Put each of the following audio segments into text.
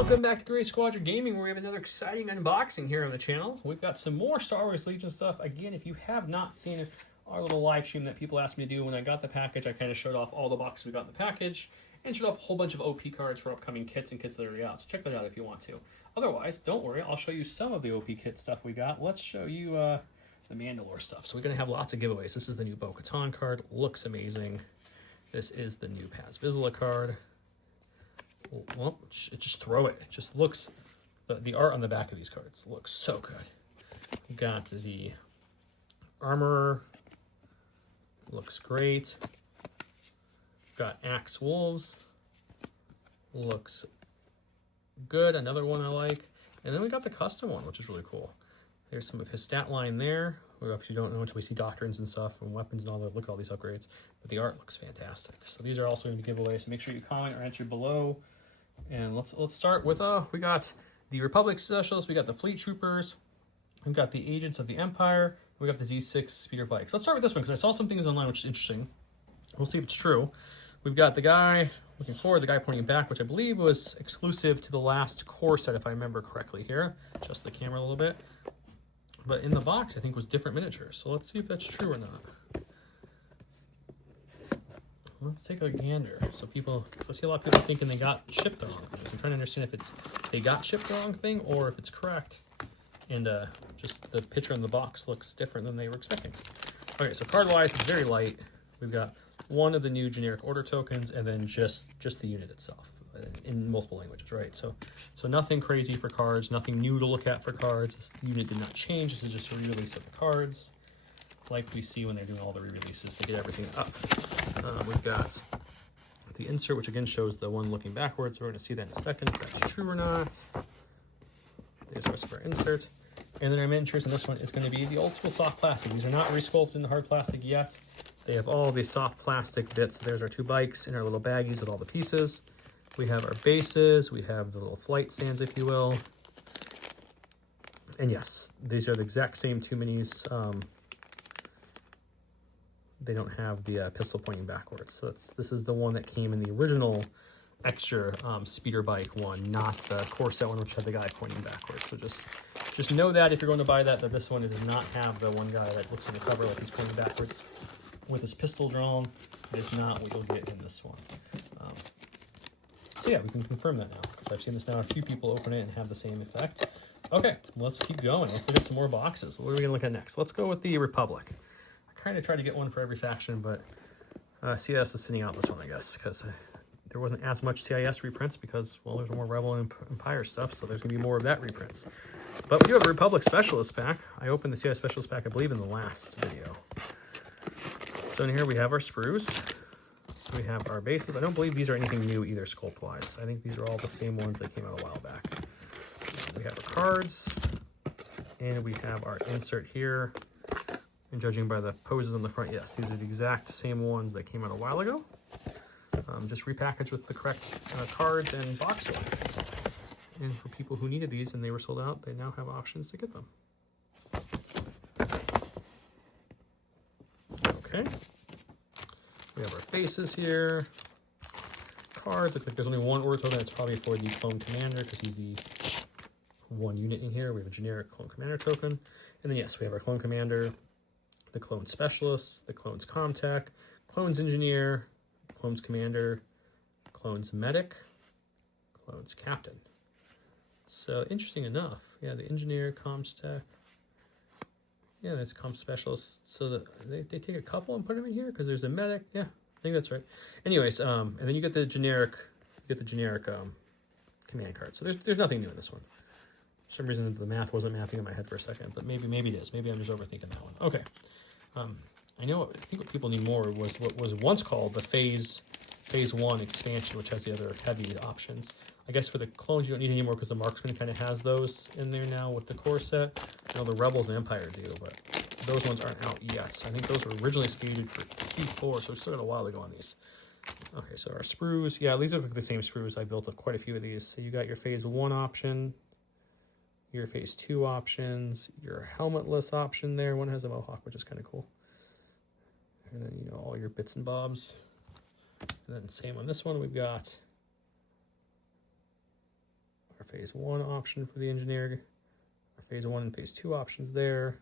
Welcome back to Gray Squadron Gaming, where we have another exciting unboxing here on the channel. We've got some more Star Wars Legion stuff. Again, if you have not seen our little live stream that people asked me to do when I got the package, I kind of showed off all the boxes we got in the package and showed off a whole bunch of OP cards for upcoming kits and kits that are out. So check that out if you want to. Otherwise, don't worry, I'll show you some of the OP kit stuff we got. Let's show you the Mandalore stuff. So we're going to have lots of giveaways. This is the new Bo-Katan card. Looks amazing. This is the new Paz Vizsla card. Well, just throw it. It just looks, the art on the back of these cards looks so good. We got the Armorer, looks great. Got Axe Wolves, looks good. Another one I like. And then we got the custom one, which is really cool. There's some of his stat line there. If you don't know until we see doctrines and stuff and weapons and all that, look at all these upgrades. But the art looks fantastic. So these are also going to be giveaways. So make sure you comment or enter below. And let's start with we got the Republic Specials, we got the Fleet Troopers, we've got the Agents of the Empire, we got the Z6 speeder bikes. Let's start with this one because I saw some things online which is interesting. We'll see if it's true. We've got the guy looking forward, the guy pointing back, which I believe was exclusive to the last core set, if I remember correctly here. Adjust the camera a little bit. But in the box, I think, was different miniatures. So let's see if that's true or not. Let's take a gander. So I see a lot of people thinking they got shipped the wrong thing. I'm trying to understand if it's they got shipped the wrong thing or if it's correct. And just the picture in the box looks different than they were expecting. Okay, so card-wise, it's very light. We've got one of the new generic order tokens and then just the unit itself in multiple languages, right? So nothing crazy for cards, nothing new to look at for cards. This unit did not change. This is just a re-release of the cards, like we see when they're doing all the re-releases to get everything up. We've got the insert, which again shows the one looking backwards. We're going to see that in a second, if that's true or not. There's the rest of our insert. And then our miniatures in this one is going to be the old school soft plastic. These are not resculpted in the hard plastic yet. They have all these soft plastic bits. There's our two bikes and our little baggies with all the pieces. We have our bases. We have the little flight stands, if you will. And yes, these are the exact same two minis. They don't have the pistol pointing backwards. So this is the one that came in the original extra speeder bike one, not the core set one, which had the guy pointing backwards. So just know that if you're going to buy that this one does not have the one guy that looks on the cover like he's pointing backwards with his pistol drawn. It is not what you'll get in this one. So yeah, we can confirm that now. So I've seen this now. A few people open it and have the same effect. Okay, let's keep going. Let's look at some more boxes. What are we gonna look at next? Let's go with the Republic. I kind of tried to get one for every faction, but CIS is sitting out this one, I guess, because there wasn't as much CIS reprints because, well, there's more Rebel and Empire stuff, so there's gonna be more of that reprints. But we do have a Republic Specialist pack. I opened the CIS Specialist pack, I believe, in the last video. So in here we have our sprues. We have our bases. I don't believe these are anything new either sculpt-wise. I think these are all the same ones that came out a while back. We have our cards, and we have our insert here. And judging by the poses on the front, yes, these are the exact same ones that came out a while ago. Just repackaged with the correct cards and box art. And for people who needed these and they were sold out, they now have options to get them. Okay. We have our faces here. Cards. Looks like there's only one order token. That's probably for the Clone Commander because he's the one unit in here. We have a generic Clone Commander token. And then, yes, we have our Clone Commander, the Clone Specialist, the Clones Comtech, Clones Engineer, Clones Commander, Clones Medic, Clones Captain. So, interesting enough. Yeah, the Engineer, Comms Tech. Yeah, that's Comms Specialist. So they take a couple and put them in here because there's a Medic. Yeah, I think that's right. Anyways, and then you get the generic, command card. So there's nothing new in this one. For some reason the math wasn't mathing in my head for a second, but maybe it is. Maybe I'm just overthinking that one. Okay. I think what people need more was what was once called the Phase 1 expansion, which has the other heavy options. I guess for the clones you don't need any more because the Marksman kind of has those in there now with the core set. I know the Rebels and Empire do, but those ones aren't out yet. So I think those were originally skated for T4, so we still got a while to go on these. Okay, so our sprues. Yeah, these are like the same sprues. I built up quite a few of these. So you got your Phase 1 option, your Phase 2 options, your helmetless option there. One has a mohawk, which is kind of cool. And then, you know, all your bits and bobs. And then same on this one, we've got phase 1 option for the engineer, phase 1 and phase 2 options there,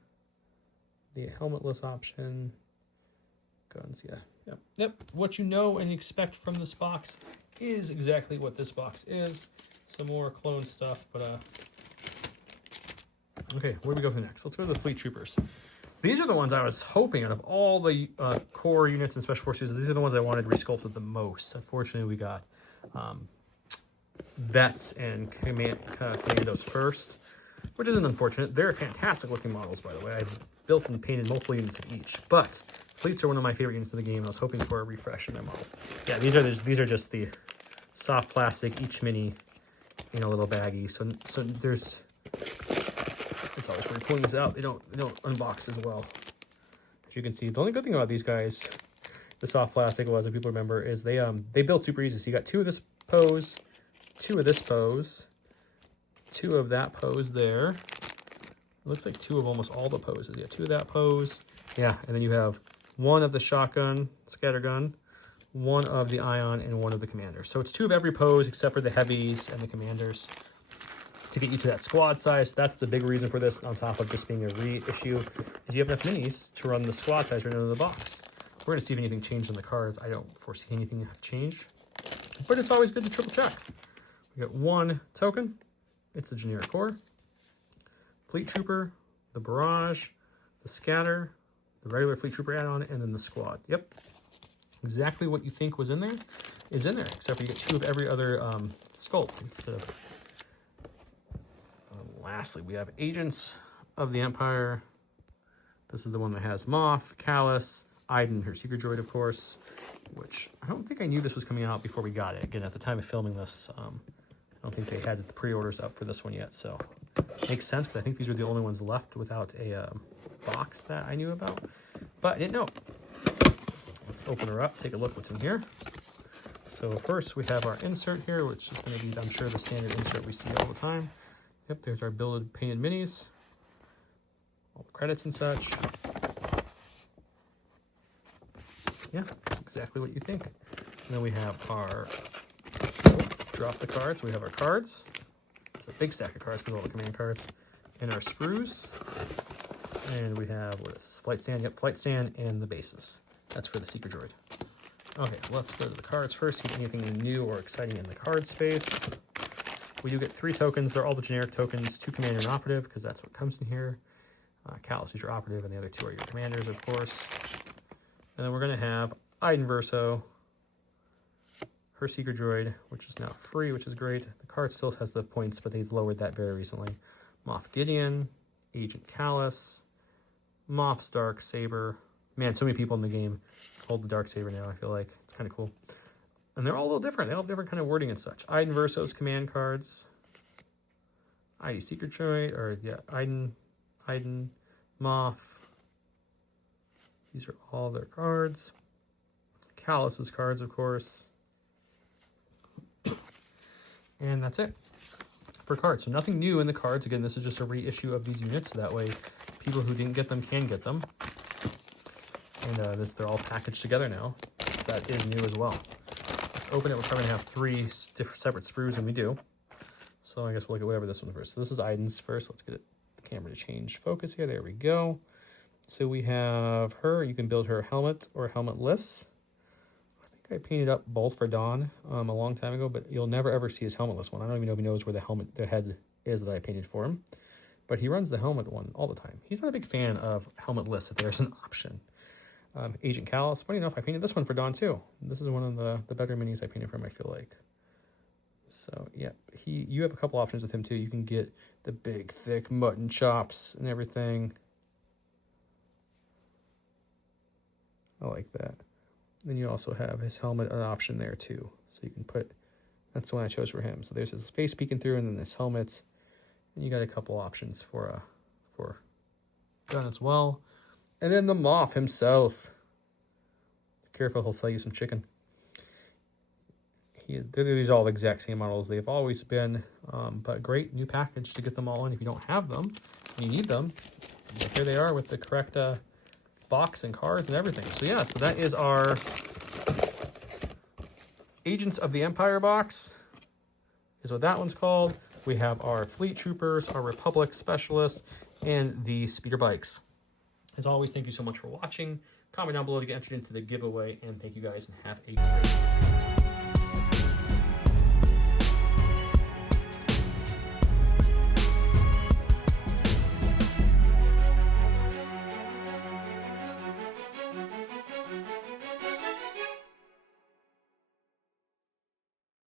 the helmetless option, guns, yeah, yep. What you know and expect from this box is exactly what this box is. Some more clone stuff, but okay, where do we go to next? Let's go to the Fleet Troopers. These are the ones I was hoping, out of all the core units and special forces, these are the ones I wanted resculpted the most. Unfortunately, we got vets and commandos first, which isn't unfortunate. They're fantastic looking models, by the way. I've built and painted multiple units of each, but fleets are one of my favorite units of the game, and I was hoping for a refresh in their models. Yeah, these are just the soft plastic, each mini in a little baggie. So there's, it's always when you're pulling these out, they don't unbox as well. As you can see, the only good thing about these guys, the soft plastic was, if people remember, is they build super easy. So you got 2 of this pose, 2 of this pose, 2 of that pose there. It looks like 2 of almost all the poses. Yeah, 2 of that pose. Yeah, and then you have 1 of the shotgun, scattergun, 1 of the ion, and 1 of the commander. So it's 2 of every pose except for the heavies and the commanders to get you to that squad size. That's the big reason for this, on top of just being a reissue, is you have enough minis to run the squad size right into the box. We're going to see if anything changed in the cards. I don't foresee anything have changed, but it's always good to triple check. We got 1 token. It's the generic core, Fleet Trooper, the Barrage, the Scatter, the regular Fleet Trooper add-on, and then the squad. Yep. Exactly what you think was in there is in there, except for you get 2 of every other sculpt instead of... lastly, we have Agents of the Empire. This is the one that has Moff, Callus, Iden, her secret droid, of course, which I don't think I knew this was coming out before we got it. Again, at the time of filming this, I don't think they had the pre-orders up for this one yet, so makes sense, because I think these are the only ones left without a box that I knew about, but I didn't know. Let's open her up, take a look what's in here. So first we have our insert here, which is going to be, I'm sure, the standard insert we see all the time. Yep, there's our builded painted minis, all the credits and such. Yeah, exactly what you think. And then we have our, drop the cards. We have our cards. It's a big stack of cards because all the command cards. And our sprues. And we have, what is this? Flight stand. Yep, flight stand and the bases. That's for the secret droid. Okay, let's go to the cards first, see if anything new or exciting in the card space. We do get 3 tokens. They're all the generic tokens, 2 commander and operative, because that's what comes in here. Callus is your operative, and the other 2 are your commanders, of course. And then we're going to have Iden Verso, her secret droid, which is now free, which is great. The card still has the points, but they've lowered that very recently. Moff Gideon, Agent Callus, Moff's Dark Saber. Man, so many people in the game hold the Dark Saber now, I feel like. It's kind of cool. And they're all a little different. They all have different kind of wording and such. Iden Verso's command cards. ID Secret Droid, or yeah, Iden, Moff. These are all their cards. Callus's cards, of course. And that's it for cards. So nothing new in the cards. Again, this is just a reissue of these units. So that way people who didn't get them can get them. And they're all packaged together now. That is new as well. Let's open it. We're probably going to have 3 separate sprues, and we do. So I guess we'll look at whatever this one first. So this is Iden's first. Let's get the camera to change focus here. There we go. So we have her. You can build her helmet or helmetless. I think I painted up both for Don a long time ago, but you'll never ever see his helmetless one. I don't even know if he knows where the head is that I painted for him. But he runs the helmet one all the time. He's not a big fan of helmetless if there's an option. Agent Callus. Funny enough, I painted this one for Don too. This is one of the better minis I painted for him, I feel like. So yeah, you have a couple options with him too. You can get the big thick mutton chops and everything. I like that. Then you also have his helmet an option there too. So you can put, that's the one I chose for him. So there's his face peeking through, and then this helmet. And you got a couple options for gun as well. And then the Moff himself. Careful, he'll sell you some chicken. These are all the exact same models they've always been. But great new package to get them all in. If you don't have them, and you need them, but here they are with the correct box and cards and everything. So yeah, so that is our Agents of the Empire box, is what that one's called. We have our Fleet Troopers, our Republic Specialists, and the speeder bikes. As always, thank you so much for watching. Comment down below to get entered into the giveaway, and thank you guys, and have a great day.